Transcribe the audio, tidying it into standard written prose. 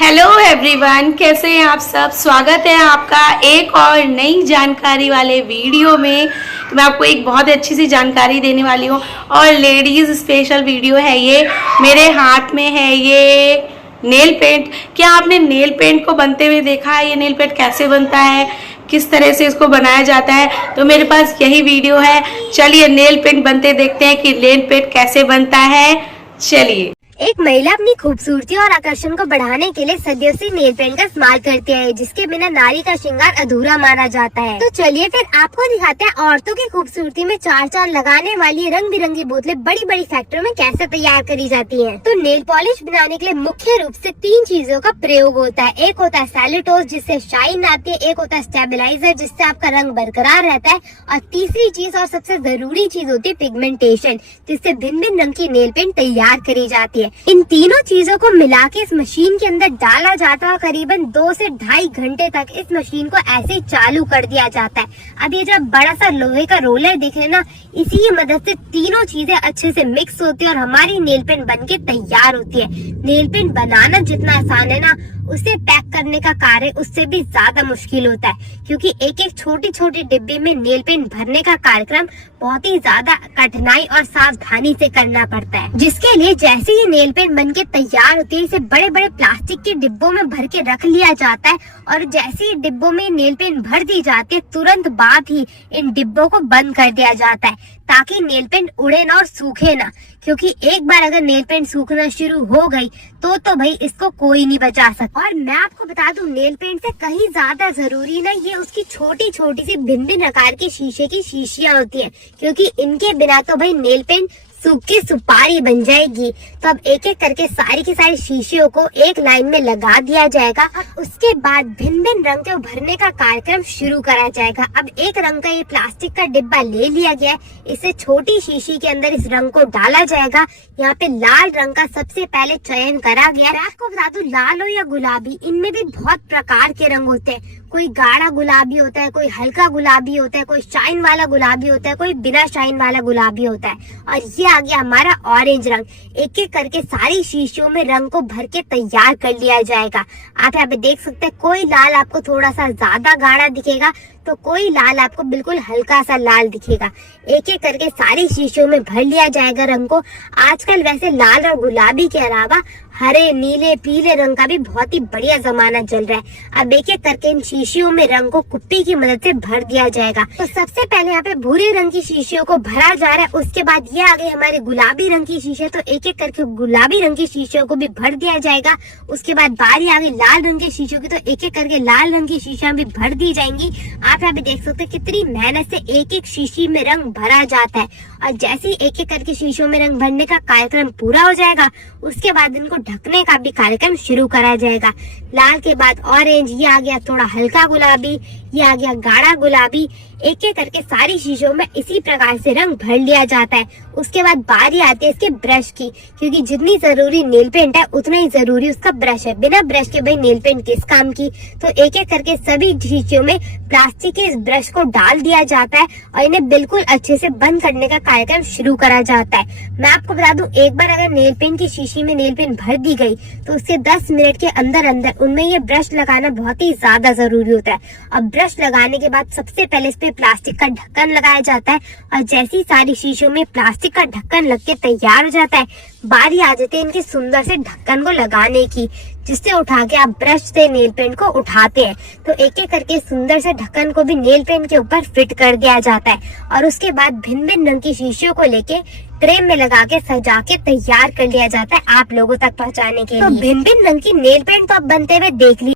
Hello everyone, कैसे हैं आप सब। स्वागत है आपका एक और नई जानकारी वाले वीडियो में। तो मैं आपको एक बहुत अच्छी सी जानकारी देने वाली हूँ और लेडीज़ स्पेशल वीडियो है ये। मेरे हाथ में है ये नेल पेंट। क्या आपने नेल पेंट को बनते हुए देखा है? ये नेल पेंट कैसे बनता है, किस तरह से इसको बनाया जाता है? तो मेरे पास यही वीडियो है। चलिए नेल पेंट बनते देखते हैं कि नेल पेंट कैसे बनता है। चलिए। एक महिला अपनी खूबसूरती और आकर्षण को बढ़ाने के लिए सदियों से नेल पेंट का इस्तेमाल करती है, जिसके बिना नारी का श्रृंगार अधूरा माना जाता है। तो चलिए फिर आपको दिखाते हैं औरतों की खूबसूरती में चार चांद लगाने वाली रंग बिरंगी बोतलें बड़ी बड़ी फैक्ट्रियों में कैसे तैयार करी जाती हैं। तो नेल पॉलिश बनाने के लिए मुख्य रूप से 3 चीजों का प्रयोग होता है। एक होता है सेलुलोज, जिससे शाइन आती है। एक होता है स्टेबलाइजर, जिससे आपका रंग बरकरार रहता है। और तीसरी चीज और सबसे जरूरी चीज होती है पिगमेंटेशन, जिससे भिन्न भिन्न रंग की नेल पेंट तैयार करी जाती है। इन तीनों चीजों को मिला के इस मशीन के अंदर डाला जाता है और करीबन 2 से 2.5 घंटे तक इस मशीन को ऐसे ही चालू कर दिया जाता है। अब ये जो बड़ा सा लोहे का रोलर दिख रहा है ना, इसी की मदद से तीनों चीजें अच्छे से मिक्स होती है और हमारी नेल पेंट बनके तैयार होती है। नेल पेंट बनाना जितना आसान है ना, उसे पैक करने का कार्य उससे भी ज्यादा मुश्किल होता है, क्योंकि एक एक छोटी छोटी डिब्बी में नेल पेंट भरने का कार्यक्रम बहुत ही ज्यादा कठिनाई और सावधानी से करना पड़ता है। जिसके लिए जैसे ही नेल पेंट बनके तैयार होती है, इसे बड़े बड़े प्लास्टिक के डिब्बों में भर के रख लिया जाता है। और जैसे ही डिब्बों में नेल पेंट भर दी जाती है, तुरंत बाद ही इन डिब्बों को बंद कर दिया जाता है, ताकि नेल पेंट उड़े ना और सूखे ना। क्योंकि एक बार अगर नेल पेंट सूखना शुरू हो गई तो भाई इसको कोई नहीं बचा सकता। और मैं आपको बता दूं, नेल पेंट से कहीं ज्यादा जरूरी ना ये उसकी छोटी छोटी सी भिन्न भिन्न आकार की शीशे की शीशियां होती हैं, क्योंकि इनके बिना तो भाई नेल पेंट सूख की सुपारी बन जाएगी। तो अब एक एक करके सारी की सारी शीशियों को एक लाइन में लगा दिया जाएगा और उसके बाद भिन्न भिन्न रंग के भरने का कार्यक्रम शुरू करा जाएगा। अब एक रंग का ये प्लास्टिक का डिब्बा ले लिया गया है, इसे छोटी शीशी के अंदर इस रंग को डाला जाएगा। यहाँ पे लाल रंग का सबसे पहले चयन करा गया। मैं आपको बता दूं, लाल हो या गुलाबी, इनमें भी बहुत प्रकार के रंग होते हैं। कोई गाढ़ा गुलाबी होता है, कोई हल्का गुलाबी होता है, कोई शाइन वाला गुलाबी होता है, कोई बिना शाइन वाला गुलाबी होता है। और ये आ गया हमारा ऑरेंज रंग। एक एक करके सारी शीशियों में रंग को भर के तैयार कर लिया जाएगा। आप यहाँ पे देख सकते हैं, कोई लाल आपको थोड़ा सा ज्यादा गाढ़ा दिखेगा, तो कोई लाल आपको बिल्कुल हल्का सा लाल दिखेगा। एक एक करके सारी शीशियों में भर लिया जाएगा रंग को। आजकल वैसे लाल और गुलाबी के अलावा हरे, नीले, पीले रंग का भी बहुत ही बढ़िया जमाना चल रहा है। अब एक एक करके इन शीशियों में रंग को कुप्पी की मदद से भर दिया जाएगा। तो सबसे पहले यहाँ पे भूरे रंग की शीशियों को भरा जा रहा है। उसके बाद ये आ गई हमारे गुलाबी रंग की शीशे, तो एक एक करके गुलाबी रंग की शीशियों को भी भर दिया जाएगा। उसके बाद बारी आ गई लाल रंग की शीशियों की, तो एक एक करके लाल रंग की शीशियां भी भर दी जाएंगी। आप यहाँ पे देख सकते हैं कितनी मेहनत से एक एक शीशी में रंग भरा जाता है। और जैसे ही एक एक करके शीशियों में रंग भरने का कार्यक्रम पूरा हो जाएगा, उसके बाद इनको ढकने का भी कार्यक्रम शुरू करा जाएगा। लाल के बाद ऑरेंज, ये आ गया थोड़ा हल्का गुलाबी, ये आ गया गाढ़ा गुलाबी। एक एक करके सारी शीशियों में इसी प्रकार से रंग भर लिया जाता है। उसके बाद बारी आती है इसके ब्रश की, क्योंकि जितनी जरूरी नेल पेंट है उतना ही जरूरी उसका ब्रश है। बिना ब्रश के भाई नेल पेंट किस काम की। तो एक एक करके सभी शीशियों में प्लास्टिक के इस ब्रश को डाल दिया जाता है और इन्हें बिल्कुल अच्छे से बंद करने का कार्यक्रम शुरू करा जाता है। मैं आपको बता दूं, एक बार अगर नेल पेंट की शीशी में नेल पेंट भर दी गई, तो उसके 10 मिनट के अंदर अंदर उनमें ये ब्रश लगाना बहुत ही ज्यादा जरूरी होता है। अब ब्रश लगाने के बाद सबसे पहले इस पे प्लास्टिक का ढक्कन लगाया जाता है, और जैसी ही सारी शीशियों में प्लास्टिक का ढक्कन लग के तैयार हो जाता है, बारी आ जाती है इनके सुंदर से ढक्कन को लगाने की, जिससे उठा के आप ब्रश से नेल पेंट को उठाते हैं। तो एक एक करके सुंदर से ढक्कन को भी नेल पेंट के ऊपर फिट कर दिया जाता है। और उसके बाद भिन्न भिन्न रंग की शीशियों को लेके ट्रे में लगा के सजा के तैयार कर लिया जाता है आप लोगों तक पहुंचाने के लिए। तो भिन्न भिन्न रंग की नेल पेंट तो आप बनते हुए देख लीजिए।